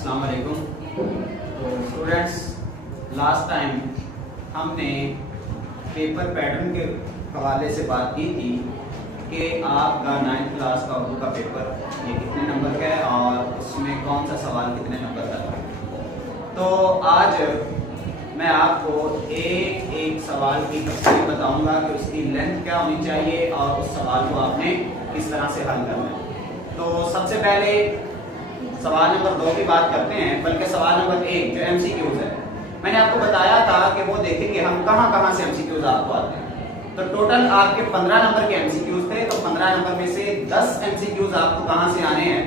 अस्सलाम वालेकुम। तो स्टूडेंट्स, लास्ट टाइम हमने पेपर पैटर्न के हवाले से बात की थी कि आपका 9th क्लास का उर्दू का पेपर ये कितने नंबर का है और उसमें कौन सा सवाल कितने नंबर का था। तो आज मैं आपको एक एक सवाल की तफसील बताऊंगा कि उसकी लेंथ क्या होनी चाहिए और उस सवाल को आपने किस तरह से हल करना है। तो सबसे पहले सवाल नंबर 2 की बात करते हैं, बल्कि सवाल नंबर 1 जो एमसीक्यूज है, मैंने आपको बताया था कि वो देखेंगे हम कहां से एमसीक्यूज आपको आते हैं। तो टोटल आपके 15 नंबर के एमसीक्यूज थे, तो 15 नंबर में से 10 एमसीक्यूज आपको कहां से आने हैं,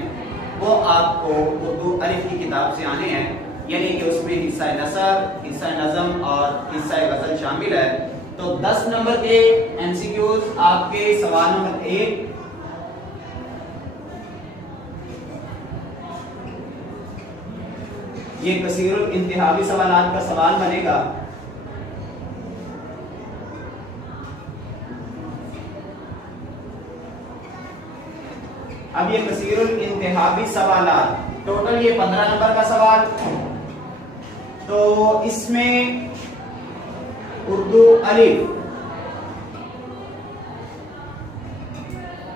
वो आपको उर्दू अलिफ की किताब से आने हैं, यानी कि उसमें हिस्सा नसर, हिस्सा नज़म और हिस्सा गजल शामिल है। तो 10 नंबर के एमसीक्यूज आपके सवाल नंबर 1 ये कसीरुल इंतहावी सवालात का सवाल बनेगा। अब ये कसीरुल इंतहावी सवालात टोटल ये 15 नंबर का सवाल। तो इसमें उर्दू अलिफ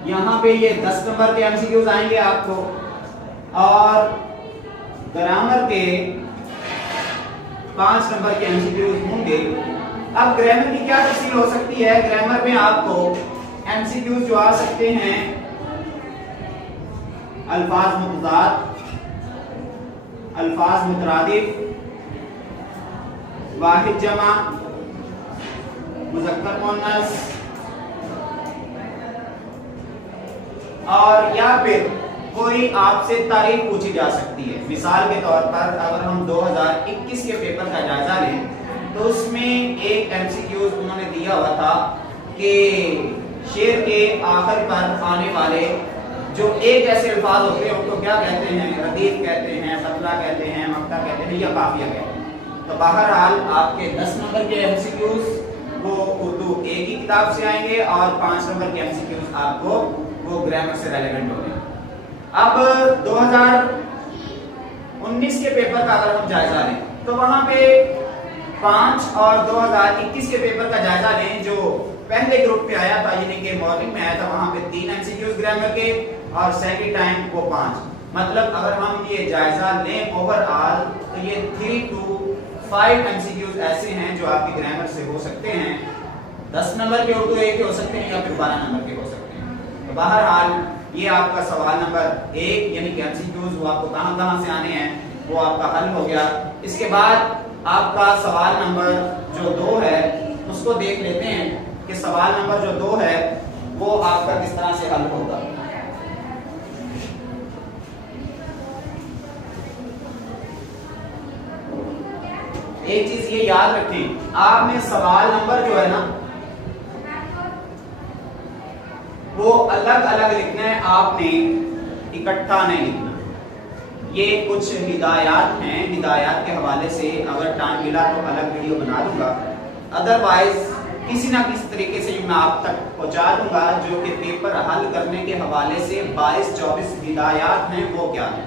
यहां पे ये 10 नंबर के एमसीक्यूज आएंगे आपको, और ग्रामर के 5 नंबर के एमसीक्यूज होंगे। अब ग्रामर की क्या तफसील हो सकती है? ग्रामर में आपको एमसीक्यूज जो आ सकते हैं, अल्फाज मुतज़ाद, अल्फाज मुतरादिफ, वाहिद जमा, मुज़क्कर मुअन्नस, और या फिर कोई आपसे तारीख पूछी जा सकती है। मिसाल के तौर पर अगर हम 2021 के पेपर का जायजा लें तो उसमें एक एमसीक्यूज उन्होंने दिया हुआ था कि शेर के आखिर पर आने वाले जो एक ऐसे अल्फाज होते हैं उनको क्या कहते हैं, रदीफ कहते हैं, फतला कहते हैं, मक्ता कहते हैं या काफिया कहते हैं। तो बहरहाल आपके 10 नंबर के एमसीक्यूज वो उर्दू ए की किताब से आएंगे और 5 नंबर के एमसीक्यूज आपको वो ग्रामर से रेलेवेंट होंगे। अब 2019 के पेपर का अगर हम जायजा लें तो वहां पे 5 और 2021 के पेपर का जायजा लें जो पहले ग्रुप पे आया था, यानी कि मॉर्निंग में आया था, वहां पे 3 एमसीक्यूज ग्रामर के और सेकंड टाइम वो 5। मतलब अगर हम ये जायजा लें ओवरऑल तो ये 3 to 5 एमसीक्यूज ऐसे हैं जो आपके ग्रामर से हो सकते हैं। 10 नंबर के उर्दू ए के हो सकते हैं या फिर 12 नंबर के हो सकते हैं। तो बहरहाल ये आपका सवाल नंबर 1 यानी कि एमसीक्यूज वो आपको कहां से आने हैं वो आपका हल हो गया। इसके बाद आपका सवाल नंबर जो 2 है उसको देख लेते हैं कि सवाल नंबर जो 2 है वो आपका किस तरह से हल होगा। एक चीज ये याद रखें, आपने सवाल नंबर जो है ना वो अलग अलग लिखना है, आपने इकट्ठा नहीं लिखना। ये कुछ हिदायत हैं, हिदायत के हवाले से अगर टाइम मिला तो अलग वीडियो बना दूंगा, अदरवाइज किसी ना किसी तरीके से मैं आप तक पहुंचा दूंगा जो कि पेपर हल करने के हवाले से 22-24 हिदायत हैं वो क्या है।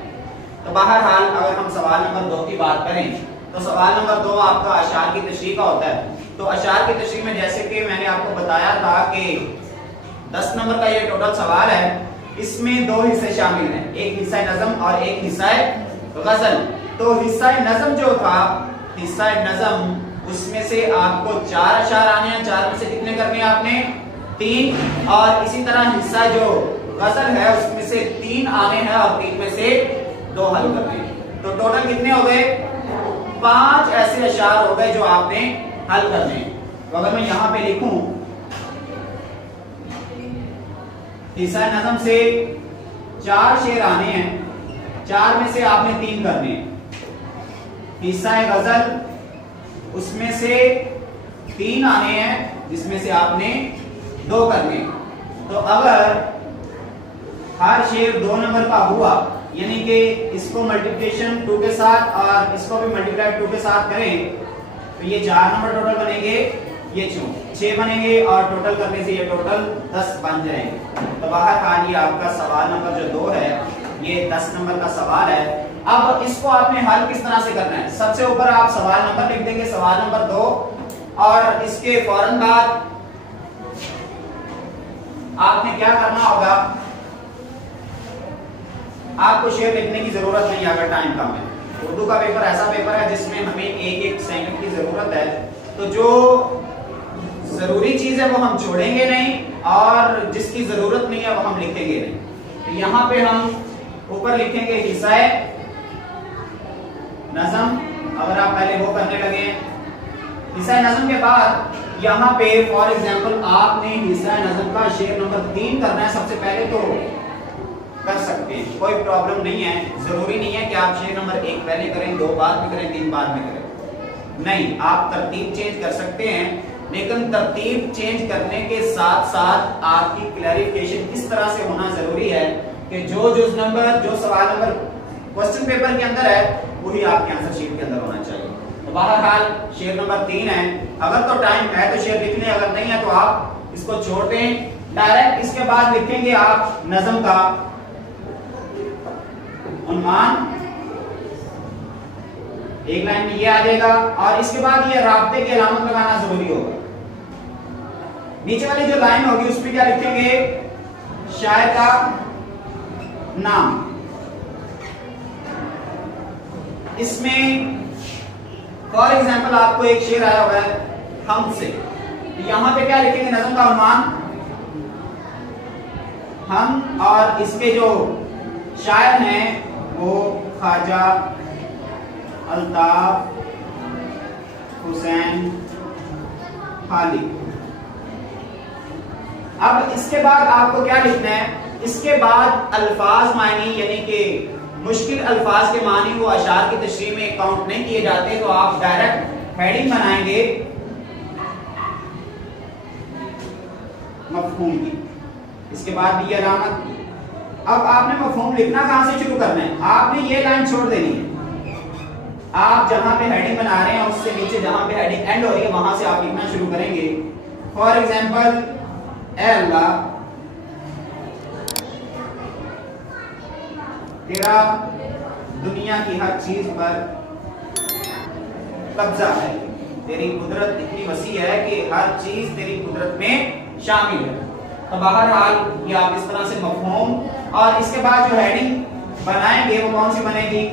तो बहरहाल अगर हम सवाल नंबर 2 की बात करें तो सवाल नंबर 2 आपका अशार की तशरीह का होता है। तो अशार की तशरीह में जैसे कि मैंने आपको बताया था कि 10 नंबर का ये टोटल सवाल है, इसमें 2 हिस्से शामिल हैं, एक हिस्सा नज़म और एक हिस्सा गजल। तो हिस्सा नज़म जो था, हिस्सा नज़म उसमें से आपको 4 अशार आने हैं, 4 में से कितने करने हैं आपने 3, और इसी तरह हिस्सा जो गजल है उसमें से 3 आने हैं और 3 में से 2 हल करने हैं। तो टोटल कितने हो गए 5 ऐसे अशार हो गए जो आपने हल करने हैं। तो अगर मैं यहां पे लिखूं हिस्सा नज़म से 4 शेर आने हैं, 4 में से आपने 3 करने हैं। हिस्सा गजल उसमें से 3 आने हैं जिसमें से आपने 2 करने हैं। तो अगर हर शेर 2 नंबर का हुआ, यानी कि इसको मल्टीप्लिकेशन 2 के साथ और इसको भी मल्टीप्लाई 2 के साथ करें तो ये 4 नंबर टोटल बनेंगे, ये 6 बनेंगे और टोटल करने से ये टोटल 10 बन जाएंगे। तो बहरहाल ये आपका सवाल नंबर जो 2 है ये 10 नंबर का सवाल है। अब इसको आपने हल किस तरह से करना है? सबसे ऊपर आप सवाल नंबर लिख देंगे, सवाल नंबर 2, और इसके फौरन बाद आपने क्या करना होगा, आपको शेर लिखने की जरूरत नहीं है अगर टाइम कम है। उर्दू का पेपर ऐसा पेपर है जिसमें हमें एक सेकंड की जरूरत है, तो जो जरूरी चीज है वो हम छोड़ेंगे नहीं और जिसकी जरूरत नहीं है वो हम लिखेंगे नहीं। तो यहाँ पे हम ऊपर लिखेंगे हिस्सा नज़म, अगर आप पहले वो करने लगे। हिस्सा नज़म के बाद यहाँ पे फॉर एग्जांपल आपने हिस्सा नज़म का शेर नंबर 3 करना है सबसे पहले, तो कर सकते हैं, कोई प्रॉब्लम नहीं है। जरूरी नहीं है कि आप शेर नंबर 1 पहले करें, 2 बाद में करें, 3 बाद में करें, नहीं, आप तरतीब चेंज कर सकते हैं। लेकिन तरतीब चेंज करने के साथ साथ आपकी क्लैरिफिकेशन इस तरह से होना जरूरी है कि जो जुज नंबर, जो सवाल नंबर क्वेश्चन पेपर के अंदर है वही आपके आंसर शीट के अंदर होना चाहिए। तो बहरहाल शेर नंबर 3 है, अगर तो टाइम है तो शेर लिख लें, अगर नहीं है तो आप इसको छोड़ दें। डायरेक्ट इसके बाद लिखेंगे आप नज़म का उन्वान, एक लाइन में ये आ जाएगा, और इसके बाद ये राब्ते की अलामत लगाना जरूरी होगा। नीचे वाली जो लाइन होगी उसमें क्या लिखेंगे, शायर का नाम। इसमें फॉर एग्जांपल आपको एक शेर आया हुआ है हमसे, यहां पे क्या लिखेंगे, नज़म का उन्वान हम, और इसके जो शायर हैं वो ख्वाजा अल्ताफ हुसैन खालिद। अब इसके बाद आपको क्या लिखना है, इसके बाद अल्फाज मानी, यानी कि मुश्किल अल्फाज के मानी वो अशार की तशरीह में काउंट नहीं किए जाते, तो आप डायरेक्ट हेडिंग बनाएंगे मफहूम की, इसके बाद भी अलामत। अब आपने मफहूम लिखना कहां से शुरू करना है, आपने ये लाइन छोड़ देनी है। आप जहां पे हेडिंग बना रहे हैं उससे नीचे जहां पे हेडिंग एंड हो रही है वहां से आप लिखना शुरू करेंगे। फॉर एग्जांपल, ऐ अल्लाह तेरा दुनिया की हर चीज पर कब्जा है, तेरी कुदरत इतनी वसी है कि हर चीज तेरी कुदरत में शामिल है। तो बहरहाल ये आप इस तरह से मफहूम, और इसके बाद जो हेडिंग बनाएंगे वो कौन सी बनेगी,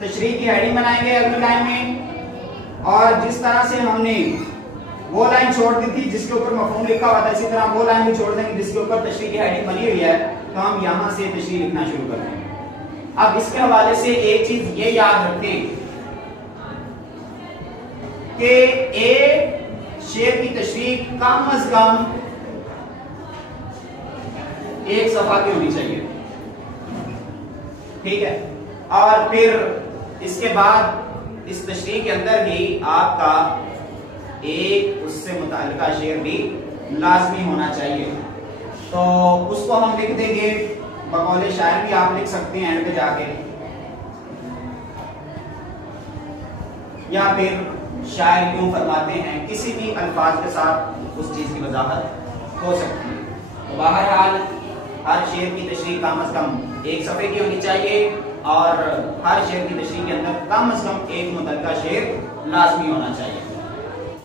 तशरीह की हेडिंग बनाएंगे अगली लाइन में, और जिस तरह से हमने वो लाइन छोड़ दी थी जिसके ऊपर मफहूम लिखा हुआ था, इसी तरह वो लाइन भी छोड़ देंगे जिसके ऊपर तशरीह की हेडिंग बनी हुई है, तो हम यहां से तशरीह लिखना शुरू कर देंगे। अब इसके हवाले से एक चीज ये याद रखें कि एक शेर की तशरीह कम अज कम 1 सफा की होनी चाहिए, ठीक है। और फिर इसके बाद इस तशरीह के अंदर ही आपका एक उससे मुताल्लिका शेर भी लाजमी होना चाहिए, तो उसको हम लिख देंगे बकौले शायर भी आप लिख सकते हैं एंड पे जाके, या फिर शायर क्यों फरमाते हैं, किसी भी अल्फाज के साथ उस चीज की वजाहत हो सकती है। तो बहरहाल हर शेर की तशरीह कम अज कम 1 सफ़े की होनी चाहिए, और हर शेर की तशरीह के अंदर कम अज कम एक मुतल्लिका शेर लाजमी होना चाहिए।